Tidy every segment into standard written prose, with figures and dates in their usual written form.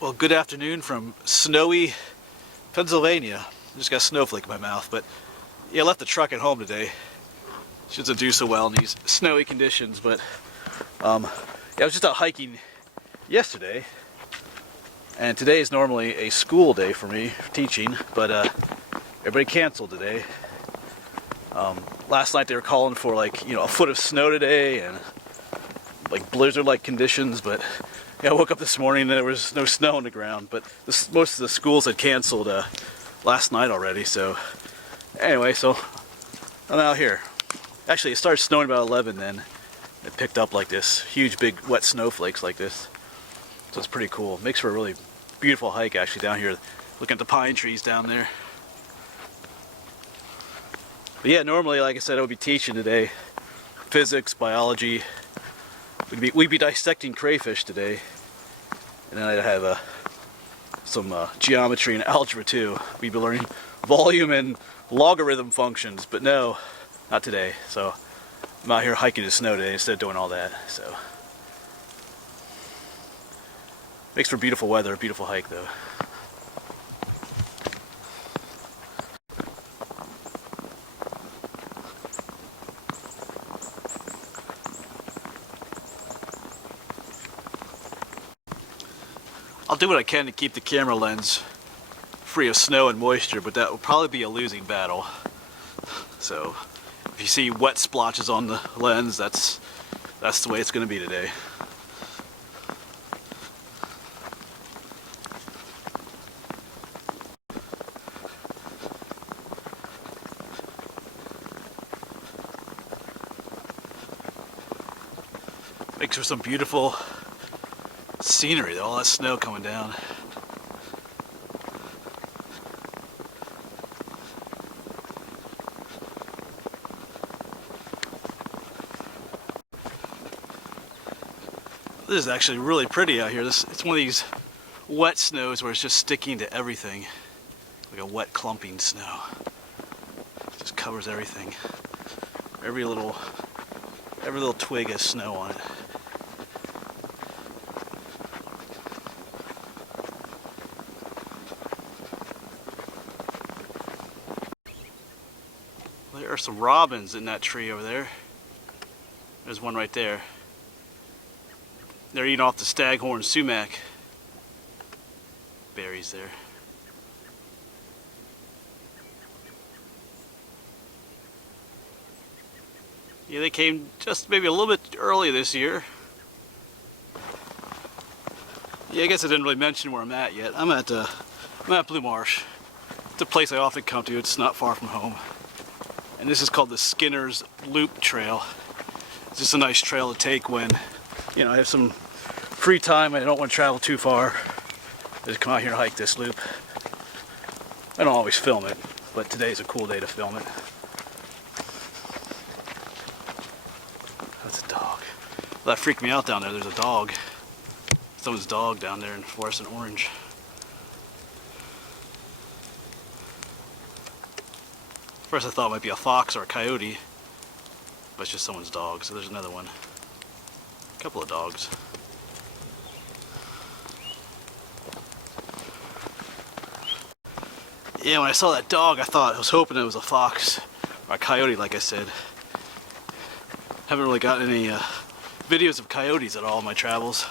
Well, good afternoon from snowy Pennsylvania. I just got a snowflake in my mouth, but yeah, I left the truck at home today. She doesn't do so well in these snowy conditions, but yeah, I was just out hiking yesterday, and today is normally a school day for me, teaching, but everybody canceled today. Last night they were calling for a foot of snow today and like blizzard-like conditions, but yeah, I woke up this morning and there was no snow on the ground, but most of the schools had canceled last night already, so anyway, so I'm out here. Actually, it started snowing about 11 then. It picked up like this, huge big wet snowflakes like this. So it's pretty cool. It makes for a really beautiful hike actually down here, looking at the pine trees down there. But yeah, normally, like I said, I would be teaching today. Physics, biology. We'd be dissecting crayfish today, and then I'd have some geometry and algebra too. We'd be learning volume and logarithm functions, but no, not today. So I'm out here hiking in snow today instead of doing all that. So makes for beautiful weather, a beautiful hike though. I'll do what I can to keep the camera lens free of snow and moisture, but that will probably be a losing battle. So if you see wet splotches on the lens, that's the way it's going to be today. Makes for some beautiful scenery, all that snow coming down. This is actually really pretty out here. It's one of these wet snows where it's just sticking to everything, like a wet clumping snow. It just covers everything. Every little twig has snow on it. There are some robins in that tree over there. There's one right there. They're eating off the staghorn sumac berries there. Yeah, they came just maybe a little bit early this year. Yeah, I guess I didn't really mention where I'm at yet. I'm at Blue Marsh. It's a place I often come to. It's not far from home. And this is called the Skinner's Loop Trail. It's just a nice trail to take when, I have some free time and I don't want to travel too far. I just come out here and hike this loop. I don't always film it, but today's a cool day to film it. That's a dog. Well, that freaked me out down there. There's a dog. Someone's dog down there in fluorescent orange. First I thought it might be a fox or a coyote, but it's just someone's dog, so there's another one. A couple of dogs. Yeah, when I saw that dog, I was hoping it was a fox or a coyote, like I said. Haven't really gotten any videos of coyotes at all in my travels.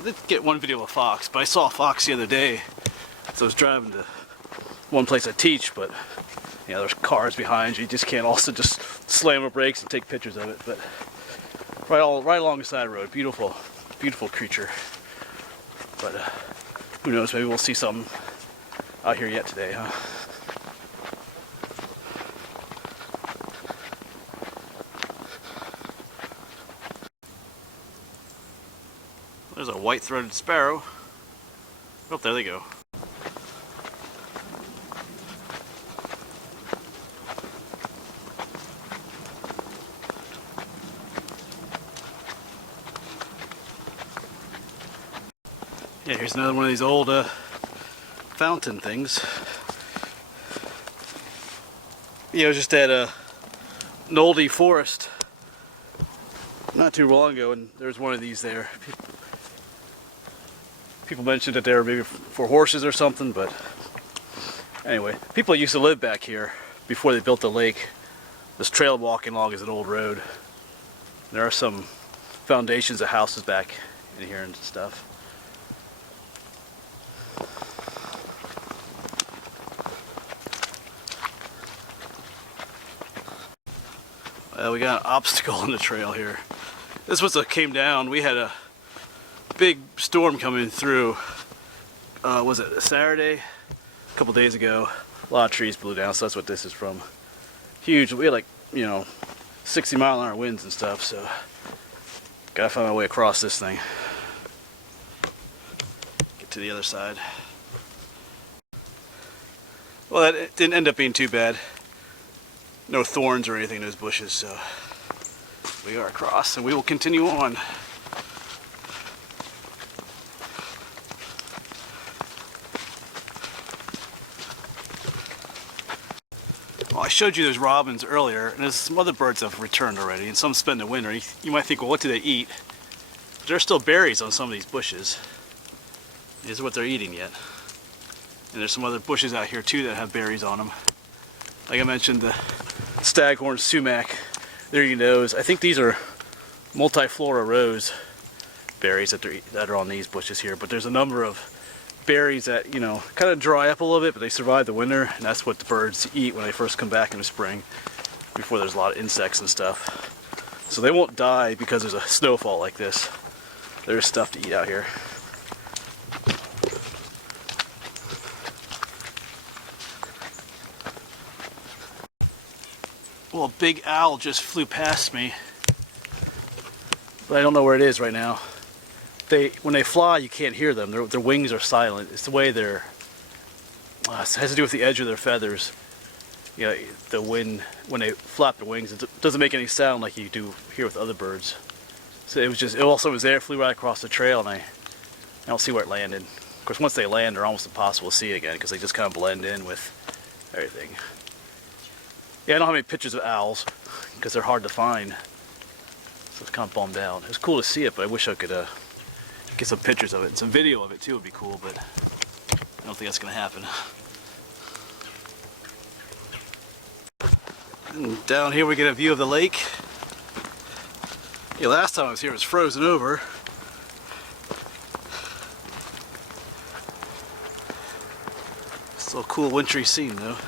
I did get one video of a fox, but I saw a fox the other day, so I was driving to one place I teach, but there's cars behind you. You just can't also just slam the brakes and take pictures of it. But right along the side of the road, beautiful, beautiful creature. But who knows? Maybe we'll see something out here yet today, huh? There's a white-throated sparrow. Oh, there they go. Yeah, here's another one of these old fountain things. I was just at an oldie forest not too long ago, and there's one of these there. People mentioned that they were maybe for horses or something, but anyway, people used to live back here before they built the lake. This trail walking along is an old road. There are some foundations of houses back in here and stuff. Well, we got an obstacle in the trail here. This was came down. We had a big storm coming through. Was it a Saturday? A couple days ago. A lot of trees blew down, so that's what this is from. Huge. We had like, 60-mile-an-hour winds and stuff, so gotta find my way across this thing. Get to the other side. Well, that didn't end up being too bad. No thorns or anything in those bushes, so we are across and we will continue on. Well, I showed you those robins earlier, and there's some other birds that have returned already, and some spend the winter. You might think, well, what do they eat? There's still berries on some of these bushes. These are what they're eating yet. And there's some other bushes out here too that have berries on them. Like I mentioned, the staghorn sumac, they're eating those. I think these are multiflora rose berries that are on these bushes here, but there's a number of berries that, kind of dry up a little bit, but they survive the winter, and that's what the birds eat when they first come back in the spring, before there's a lot of insects and stuff. So they won't die because there's a snowfall like this. There's stuff to eat out here. Well, a big owl just flew past me, but I don't know where it is right now. When they fly, you can't hear them. Their wings are silent. It's the way they're. It has to do with the edge of their feathers. The wind, when they flap their wings, it doesn't make any sound like you do here with other birds. So it also was there, it flew right across the trail, and I don't see where it landed. Of course, once they land, they're almost impossible to see again because they just kind of blend in with everything. Yeah, I don't have any pictures of owls because they're hard to find. So it's kind of bummed out. It was cool to see it, but I wish I could get some pictures of it, and some video of it too would be cool, but I don't think that's going to happen. And down here we get a view of the lake. Yeah, last time I was here it was frozen over. Still a cool wintry scene though.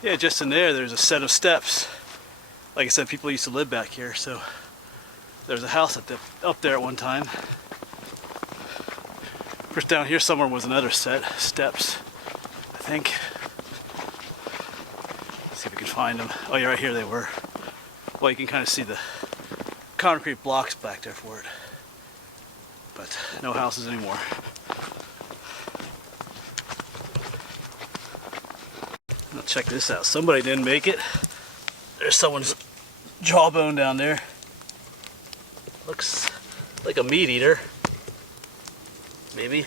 Yeah, just in there's a set of steps. Like I said, people used to live back here, so there's a house up there at one time. Of course, down here somewhere was another set of steps, I think. Let's see if we can find them. Oh yeah, right here they were. Well, you can kind of see the concrete blocks back there for it. But no houses anymore. Now check this out. Somebody didn't make it. There's someone's jawbone down there. Looks like a meat eater. Maybe.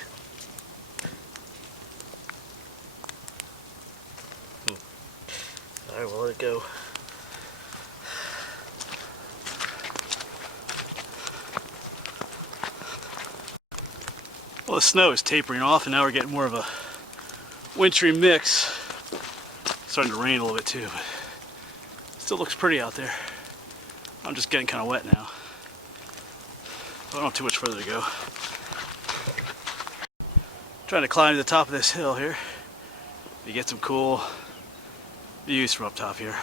Alright, we'll let it go. Well, the snow is tapering off, and now we're getting more of a wintry mix. Starting to rain a little bit too, but still looks pretty out there. I'm just getting kind of wet now. I don't have too much further to go. Trying to climb to the top of this hill here. You get some cool views from up top here.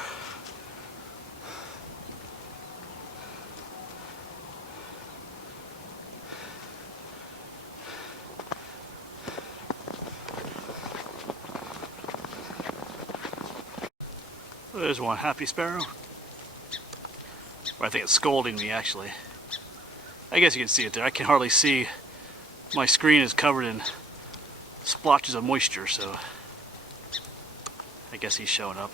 There's one happy sparrow. Or I think it's scolding me actually. I guess you can see it there. I can hardly see. My screen is covered in splotches of moisture, so I guess he's showing up.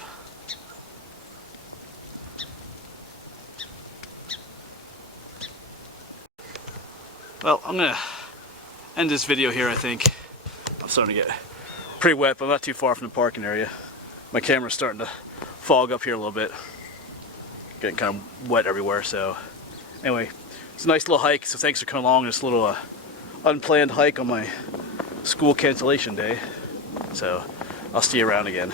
Well, I'm gonna end this video here, I think. I'm starting to get pretty wet, but I'm not too far from the parking area. My camera's starting to fog up here a little bit. Getting kind of wet everywhere, so anyway, it's a nice little hike, so thanks for coming along this little unplanned hike on my school cancellation day. So I'll see you around again.